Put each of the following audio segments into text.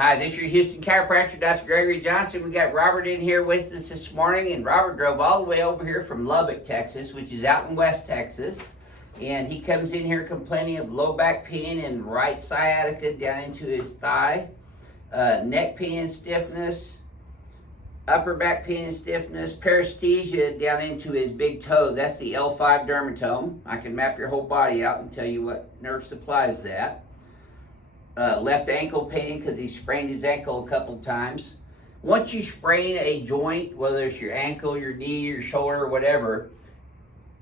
Hi, this is your Houston Chiropractor, Dr. Gregory Johnson. We got Robert in here with us this morning, and Robert drove all the way over here from Lubbock, Texas, which is out in West Texas. And he comes in here complaining of low back pain and right sciatica down into his thigh, neck pain and stiffness, upper back pain and stiffness, paresthesia down into his big toe. That's the L5 dermatome. I can map your whole body out and tell you what nerve supplies that. Left ankle pain because he sprained his ankle a couple times. Once you sprain a joint, whether it's your ankle, your knee, your shoulder, or whatever,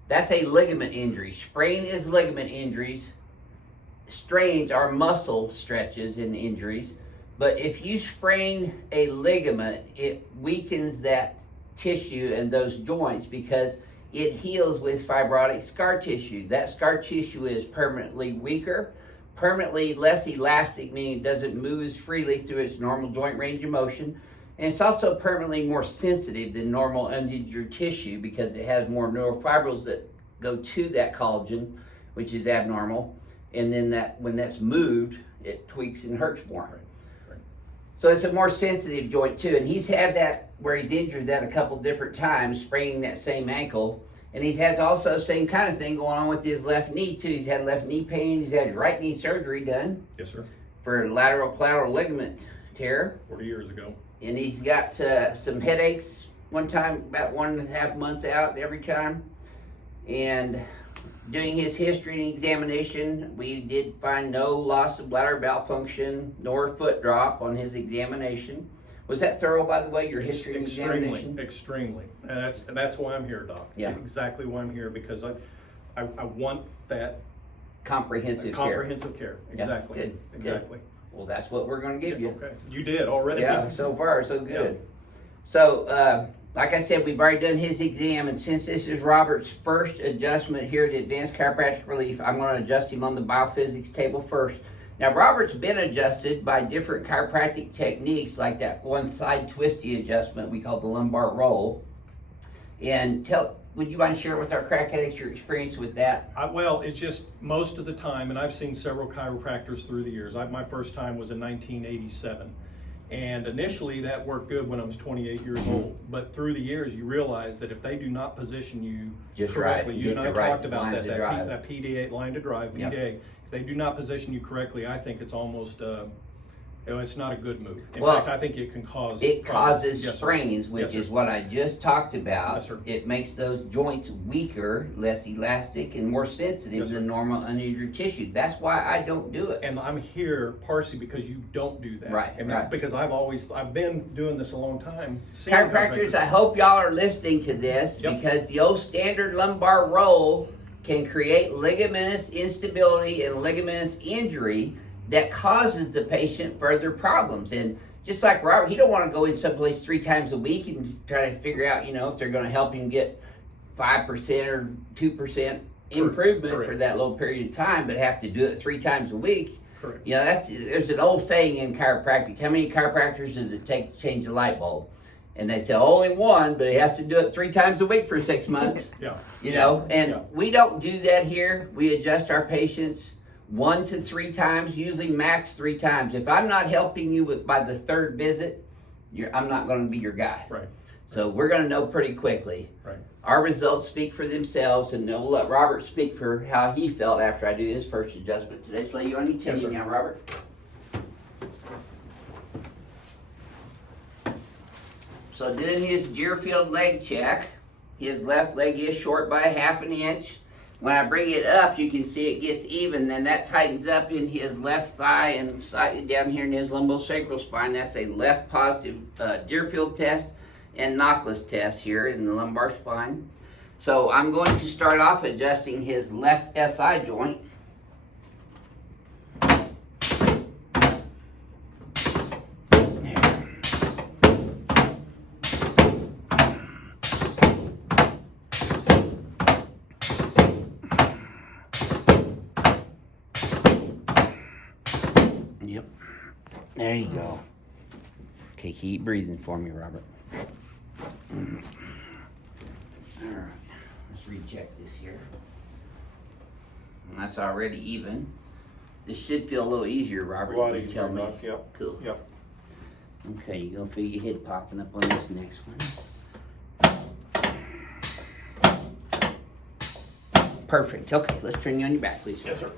that's a ligament injury. Sprain is ligament injuries. Strains are muscle stretches and injuries. But if you sprain a ligament, it weakens that tissue and those joints because it heals with fibrotic scar tissue. That scar tissue is permanently weaker, permanently less elastic, meaning it doesn't move as freely through its normal joint range of motion. And it's also permanently more sensitive than normal uninjured tissue because it has more neurofibrils that go to that collagen, which is abnormal. And then when that's moved, it tweaks and hurts more. Right. So it's a more sensitive joint too. And he's had that where he's injured that a couple different times, spraining that same ankle. And he's had also the same kind of thing going on with his left knee too. He's had left knee pain. He's had his right knee surgery done. Yes, sir. For lateral collateral ligament tear. 40 years ago. And he's got some headaches one time, about 1.5 months out every time. And doing his history and examination, we did find no loss of bladder bowel function nor foot drop on his examination. Was that thorough, by the way, your history and examination? Extremely. And that's why I'm here, Doc. Yeah. Exactly why I'm here, because I want that comprehensive care. Exactly. Yeah, good. Exactly. Good. Well, that's what we're going to give you. Okay. You did already. Yeah, so far so good. Yeah. So, like I said, we've already done his exam, and since this is Robert's first adjustment here at Advanced Chiropractic Relief, I'm going to adjust him on the BioPhysics table first. Now, Robert's been adjusted by different chiropractic techniques, like that one side twisty adjustment we call the lumbar roll. And would you mind sharing with our crack addicts your experience with that? Well, it's just most of the time, and I've seen several chiropractors through the years. My first time was in 1987. And initially that worked good when I was 28 years old. But through the years, you realize that if they do not position you just correctly, right. you and I talked about that PDA line to drive, PDA. Yep. If they do not position you correctly, I think it's almost, it's not a good move. In fact, I think it can cause It problems. causes sprains, which is what I just talked about. Yes, sir. It makes those joints weaker, less elastic, and more sensitive than normal uninjured tissue. That's why I don't do it. And I'm here partially because you don't do that. Right, and right. Because I've been doing this a long time. Chiropractors, I hope y'all are listening to this because the old standard lumbar roll can create ligamentous instability and ligamentous injury that causes the patient further problems. And just like Robert, he don't want to go in someplace 3 times a week and try to figure out, if they're going to help him get 5% or 2% improvement for that little period of time, but have to do it 3 times a week. Correct. There's an old saying in chiropractic, how many chiropractors does it take to change the light bulb? And they say only one, but he has to do it 3 times a week for 6 months. We don't do that here. We adjust our patients 1 to 3 times, usually max 3 times. If I'm not helping you by the 3rd visit, I'm not going to be your guy. Right. So we're going to know pretty quickly. Right. Our results speak for themselves, and we'll let Robert speak for how he felt after I do his first adjustment today. So lay you on your tummy now, Robert. So doing his Deerfield leg check, his left leg is short by 1/2 inch. When I bring it up, you can see it gets even, then that tightens up in his left thigh and slightly down here in his lumbosacral spine. That's a left positive Deerfield test and Knockless test here in the lumbar spine. So I'm going to start off adjusting his left SI joint. Yep. There you go. Okay, keep breathing for me, Robert. All right, let's recheck this here. And that's already even. This should feel a little easier, Robert. A lot you easier, tell me. Doc. Yep. Cool. Yep. Okay, you're gonna feel your head popping up on this next one. Perfect. Okay, let's turn you on your back, please. Yes, sir.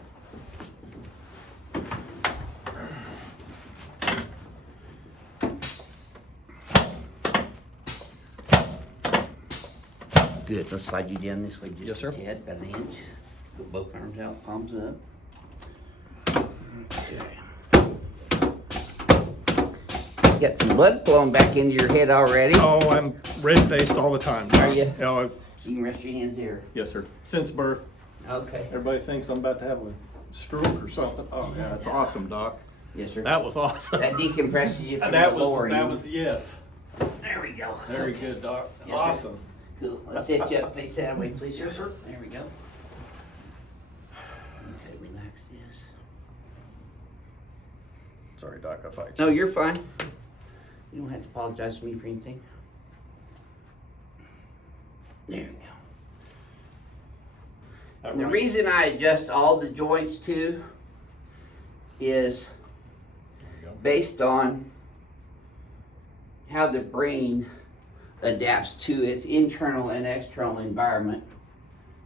Good. Let's slide you down this way just Yes, sir. a tad, about an inch. Put both arms out, palms up. Okay. Got some blood flowing back into your head already. Oh, I'm red-faced all the time. Are you? No, You can rest your hands here. yes, sir. Since birth. Okay. Everybody thinks I'm about to have a stroke or something. Oh, yeah, that's awesome, Doc. Yes, sir. That was awesome. That decompresses you from That the lower was, end. yes. There we go. Very Okay. good, Doc. Yes, sir. Awesome. Cool. Let's set you up face that way, please, sir. Yes, sir. There we go. Okay, relax this. Sorry, Doc, I fight. No, you're fine. You don't have to apologize to me for anything. There we go. That The right. reason I adjust all the joints too is There we go. based on how the brain adapts to its internal and external environment.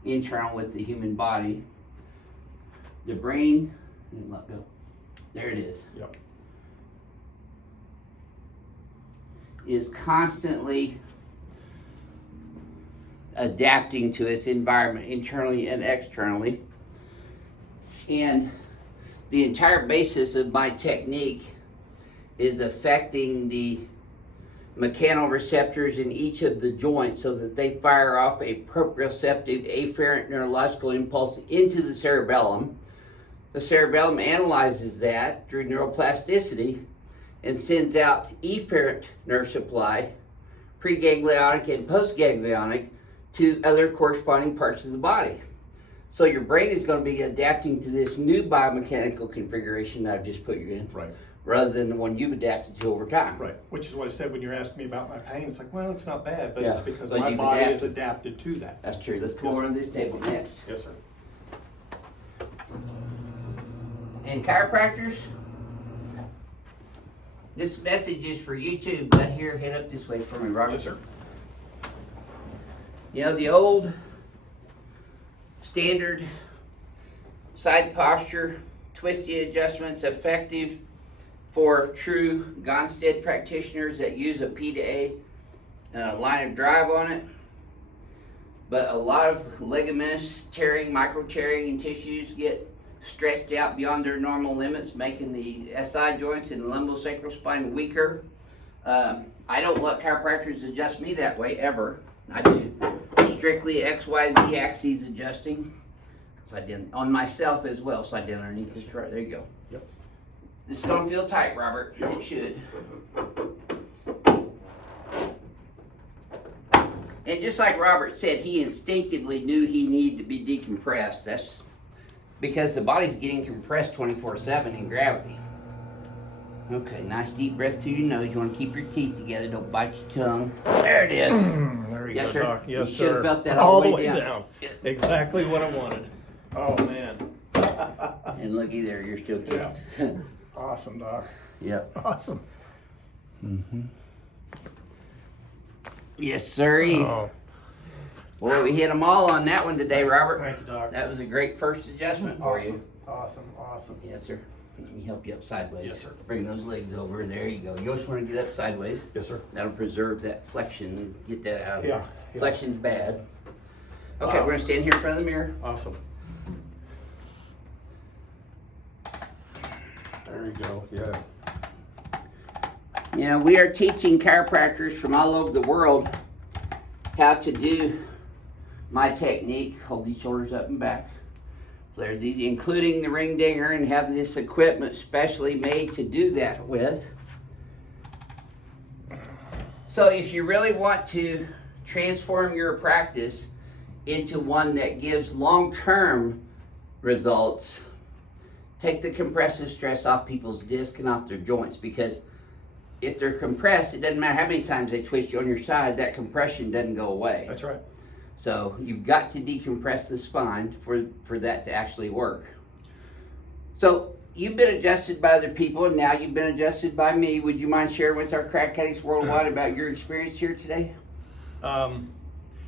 Internal with the human body. The brain, let go. There it is. Yep. Is constantly adapting to its environment internally and externally. And the entire basis of my technique is affecting the mechanoreceptors in each of the joints so that they fire off a proprioceptive afferent neurological impulse into the cerebellum. The cerebellum analyzes that through neuroplasticity and sends out efferent nerve supply, preganglionic and postganglionic, to other corresponding parts of the body. So your brain is going to be adapting to this new biomechanical configuration that I've just put you in, Right. rather than the one you've adapted to over time. Right. Which is what I said when you're asking me about my pain. It's like, well, it's not bad, but Yeah. it's because So my you've body is adapted. adapted to that. That's true. Let's come over to this table next. Yes, sir. And chiropractors, this message is for you too, but here, head up this way for me, Robert. Yes, sir. You know, the old standard side posture, twisty adjustments, effective for true Gonstead practitioners that use a P to A line of drive on it. But a lot of ligaments tearing, micro tearing, and tissues get stretched out beyond their normal limits, making the SI joints and the lumbosacral spine weaker. I don't let chiropractors adjust me that way ever. I do strictly XYZ axes adjusting. Slide down on myself as well. Slide down underneath this right. There you go. Yep. This is gonna feel tight, Robert. It should. And just like Robert said, he instinctively knew he needed to be decompressed. That's because the body's getting compressed 24/7 in gravity. Okay, nice deep breath through your nose. You want to keep your teeth together. Don't bite your tongue. There it is. There you Yes, go, sir. Doc. Yes, You should have sir. felt that all the way down. down. Exactly what I wanted. Oh, man. And looky there, you're still kicked. Awesome, Doc. Yep. Awesome. Yes, sir. Oh, Well, we hit them all on that one today, Robert. thank you, Doc. That was a great first adjustment for you. Awesome. Awesome. Yes, sir. Let me help you up sideways. Yes, sir. Bring those legs over. There you go. You always want to get up sideways. Yes, sir. That'll preserve that flexion and get that out of Yeah, there. yeah. Flexion's bad. Okay, Wow. we're gonna stand here in front of the mirror. Awesome. There you go. Yeah. You know, we are teaching chiropractors from all over the world how to do my technique. Hold these shoulders up and back. So there's these, including the ring dinger, and have this equipment specially made to do that with. So if you really want to transform your practice into one that gives long-term results, take the compressive stress off people's disc and off their joints, because if they're compressed, it doesn't matter how many times they twist you on your side, that compression doesn't go away. That's right. So you've got to decompress the spine for that to actually work. So you've been adjusted by other people, and now you've been adjusted by me. Would you mind sharing with our crack addicts worldwide about your experience here today?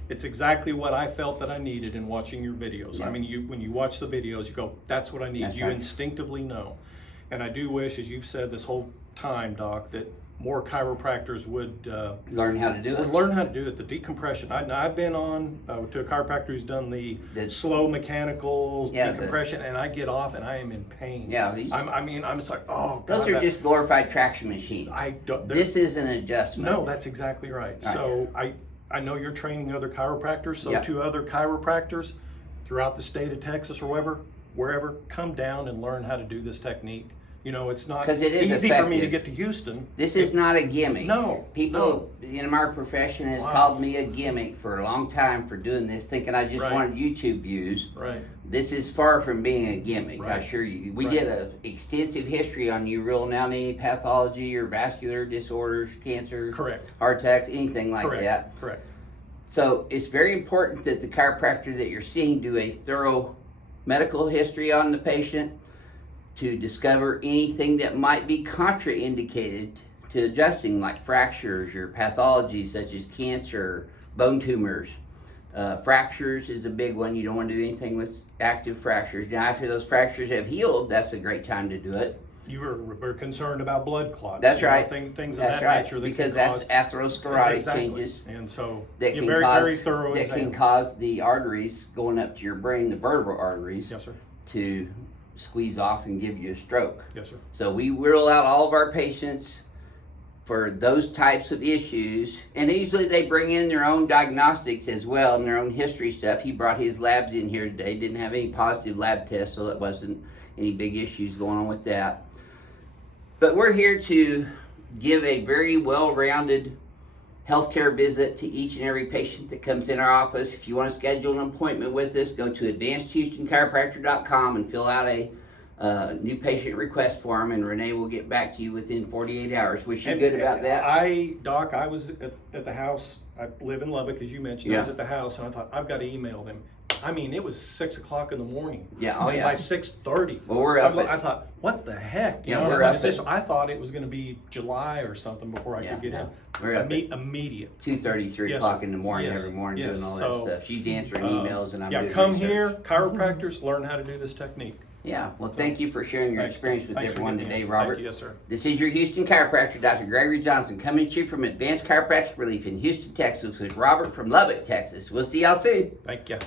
It's exactly what I felt that I needed in watching your videos. Yeah. I mean, when you watch the videos, you go, that's what I need. That's you right. instinctively know. And I do wish, as you've said this whole time, Doc, that more chiropractors would Learn how to do it. learn how to do it. The decompression. I've been on to a chiropractor who's done the slow mechanical decompression, and I get off and I am in pain. Yeah, I'm just like, oh God. Those are just glorified traction machines. This is an adjustment. No, that's exactly right. So I know you're training other chiropractors. So Yep. to other chiropractors throughout the state of Texas or wherever, come down and learn how to do this technique. You know, it's not 'Cause it is easy for me to effective. get to Houston. This is not a gimmick. No, People in our profession has Wow. called me a gimmick for a long time for doing this, thinking I just Right. wanted YouTube views. Right. This is far from being a gimmick, I Right. assure you. We Right. did an extensive history on you, ruling out any pathology or vascular disorders, cancer, Correct. heart attacks, anything like Correct. that. Correct. So it's very important that the chiropractor that you're seeing do a thorough medical history on the patient to discover anything that might be contraindicated to adjusting, like fractures or pathologies such as cancer, bone tumors. Fractures is a big one. You don't want to do anything with active fractures. Now, after those fractures have healed, that's a great time to do it. You were concerned about blood clots. That's you know, right. Things of That's that right, nature that because can that's cause atherosclerotic Exactly. changes And so that you're can very, cause very thorough that exam. can cause the arteries going up to your brain, the vertebral arteries, Yes, sir. to squeeze off and give you a stroke. Yes, sir. So we rule out all of our patients for those types of issues, and usually they bring in their own diagnostics as well and their own history stuff. He brought his labs in here today, didn't have any positive lab tests, so it wasn't any big issues going on with that. But we're here to give a very well-rounded healthcare visit to each and every patient that comes in our office. If you want to schedule an appointment with us, go to advancedhoustonchiropractor.com and fill out a new patient request form, and Renee will get back to you within 48 hours. Was she good about that? Doc, I was at the house. I live in Lubbock, as you mentioned. I was at the house, and I thought, I've got to email them. I mean, it was 6 o'clock in the morning. Yeah, oh And yeah. By 6:30. Well, we're up I thought, what the heck? You Yeah, know, we're up I thought it was going to be July or something before I could get in. We're up at Immediate. 2:30, 3 Yes, o'clock sir. in the morning Yes, every morning yes. doing all So, that stuff. She's answering emails and I'm doing come research. here, chiropractors, learn how to do this technique. Yeah, well, thank you for sharing your Thanks. experience with Thanks for everyone getting today, in. Robert. Thank you. Yes, sir. This is your Houston chiropractor, Dr. Gregory Johnson, coming to you from Advanced Chiropractic Relief in Houston, Texas, with Robert from Lubbock, Texas. We'll see y'all soon. Thank you.